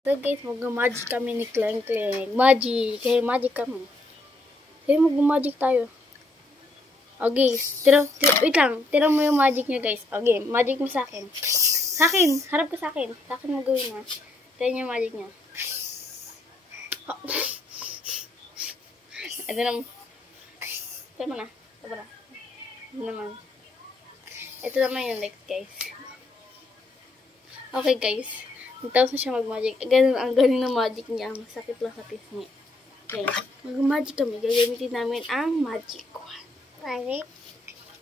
So guys, mag-magic kami ni Kleng Kleng. Magic. Kaya magic kami. Kaya mag-magic tayo. Okay, wait lang. Tira mo yung magic niya guys. Okay, magic mo sa akin. Sa akin. Harap ka sa akin. Sa akin mo gawin ha. Tira niya yung magic niya. Ito naman. Ito naman na. Ito naman. Ito naman yung next guys. Okay guys. Tapos na siya mag-magic. Ganun ang galing ng magic niya. Masakit lang sa pisngi. Okay. Mag-magic kami. Gagamitin namin ang magic wand. Magic?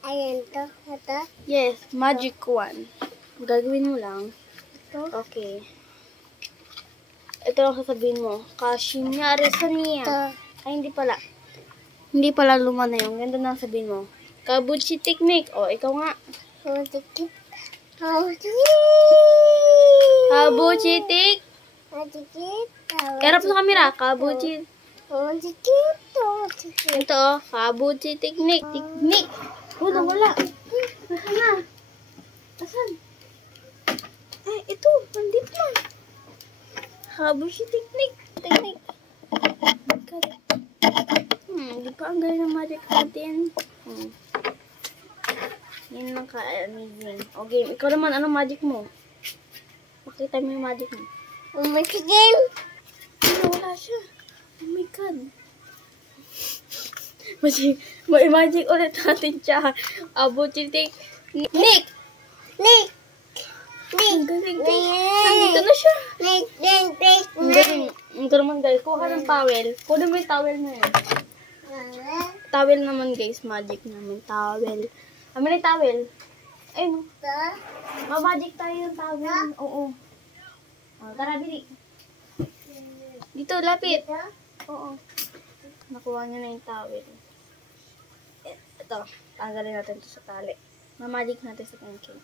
Ayan to? Ito? Yes, magic wand. Gagawin mo lang. Ito? Okay. Ito lang sasabihin mo. Kashinyari sa niya. Ito. Ay, hindi pala. Hindi pala luma na yun. Ganda na sabihin mo. Kabuchi technique. O, ikaw nga. Magic. Kabuchi tik. Magic. Karap sa kamera. Kabuchi. Magic. Ito o. Kabuchi technique. Technique. Wala. Nasaan na? Nasaan? Eh, ito. Nandito lang. Kabuchi technique. Technique. Di pa ang galing ng magic natin. Yan lang ka-amazing. Okay, ikaw naman, anong magic mo? Makita mo yung magic mo. Oh my God! Wala siya. Oh my God. Mag-magic ulit natin siya. Abuchitik. Nick! Ang galing. Nandito na siya. Ang galing. Ito naman guys, kuha ng towel. Kuha mo yung towel na yun. Towel naman guys, magic namin. Towel. Amin yung towel. Ayun. Ma-magic tayo yung towel. Oo. Tara, bili. Dito, lapit. Oo. Nakuha niya na yung towel. Ito. Tanggalin natin ito sa tali. Ma-magic natin sa kankin.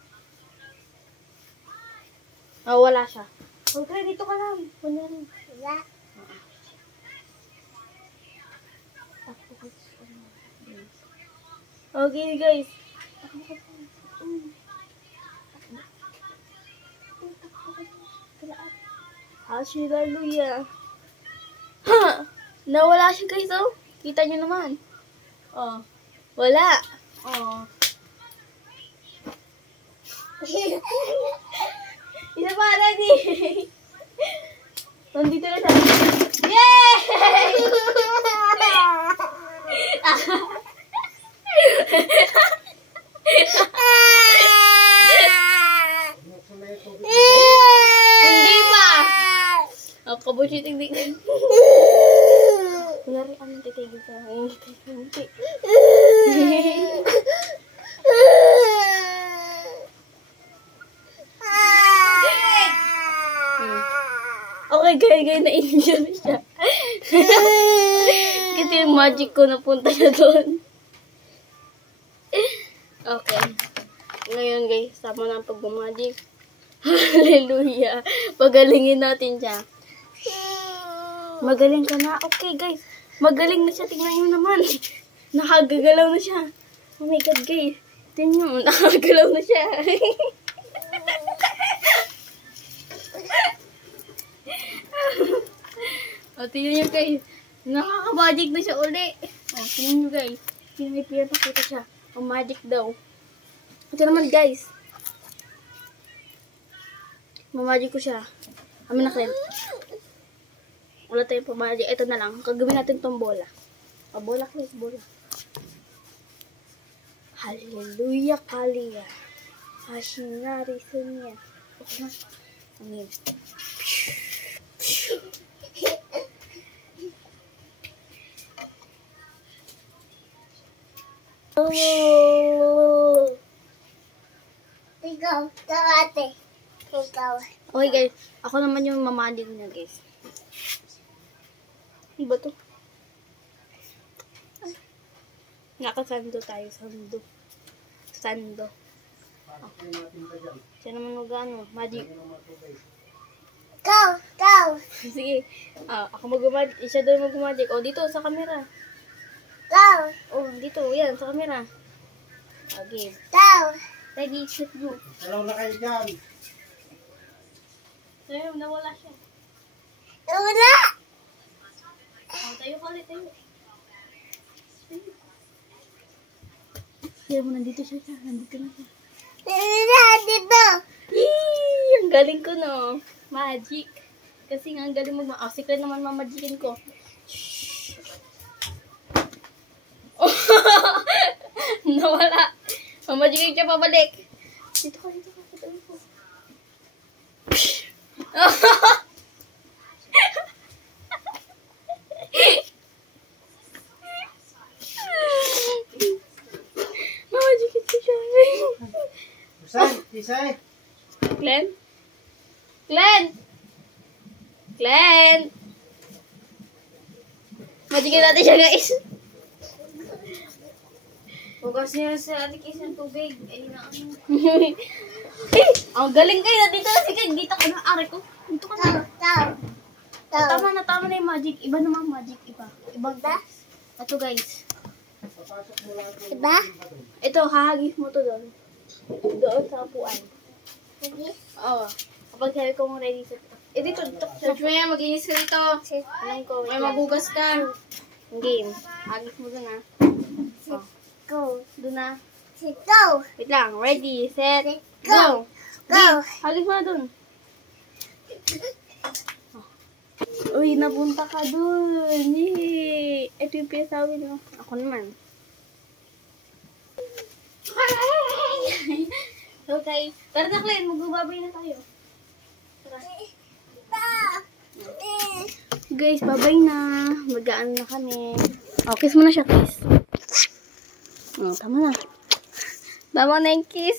Oh, wala siya. Okay, dito ka lang. Kunyari. Wala. Okay, guys. Hallelujah. Ha! Nawala siya guys, oh. Kita nyo naman. Oh. Wala. Oh. Isa pa, ready? Nandito na siya. Yay! Hindi pa. Kabuchi tingin. Wala rin kami titigil sa hindi. Okay, gaya na-enjoy na siya. Kasi yung magic ko napunta na doon. Okay. Ngayon guys, sama na ang pag-magic. Hallelujah. Pagalingin natin siya. Magaling ka na. Okay guys. Magaling na siya. Tingnan nyo naman. Nakagagalaw na siya. Oh my God guys. Tingnan nyo. Nakagagalaw na siya. O, tingnan nyo guys. Nakaka-magic na siya uli. O, tingnan nyo guys. Pinipakita siya. O, magic daw. Ito naman guys. Mamagic ko siya. Amin na klem. Wala tayong pamagic. Ito na lang. Kagawin natin tong bola. O, bola guys. Bola. Hallelujah, Kalia. Hashinari sunya. Okay na. Amin. Oh. Ikaw, ate. Ikaw. Okay guys, ako naman yung mamalig niya guys. Ano ba to? Nakasando tayo, sando. Sando. Okay. Siya naman mag-ano, magic. Ikaw. Sige, ako mag-magic. Siya doon mag-magic. O, dito sa camera. Ikaw. O, dito, yan, sa camera. Okay. Ikaw. Ready, shoot, go. Hello na kayo dyan. Ayun, nawala siya. tayo. Kaya mo, nandito siya. Nandito na siya. Dito. Yee! Ang galing ko, no? Magic. Kasi nga, ang galing mo. Oh, secret naman mamagicin ko. Shhh. Nawala. Mamagicin siya pabalik. Dito ka, dito ka. Dito ka. Mamagicin siya. Tisay. Glenn? Glenn! Glenn! Magiging natin siya, guys. Hugas niya sa alikis ng tubig. Ay, na ano. Hey! Ang galing kayo. Dito na si Glenn. Dito ka na. Aray ko. Dito ka na. Tama na yung magic. Iba naman magic. Ibang guys. Ito, guys. Diba? Ito, hahagis mo to doon. Doon sa upuan. Oo. Kapag sabi ko mo ready sa ito. Dito. Search mo yan, mag-inis ka dito. Anong ko? May magugas ka. Game. Hagis mo doon, ha. Go. Doon na. Go. Wait lang. Ready, set, Go. go. Go. Hagis mo na doon. Uy, napunta ka doon. Yay. Ito yung pinasawin mo. Ako naman. Okay. Tara na, Glenn. Magbabay na tayo. Guys, babay na. Magaan na kami. Oh, kiss mo na siya, kiss. Oh, tama na. Tama na yung kiss.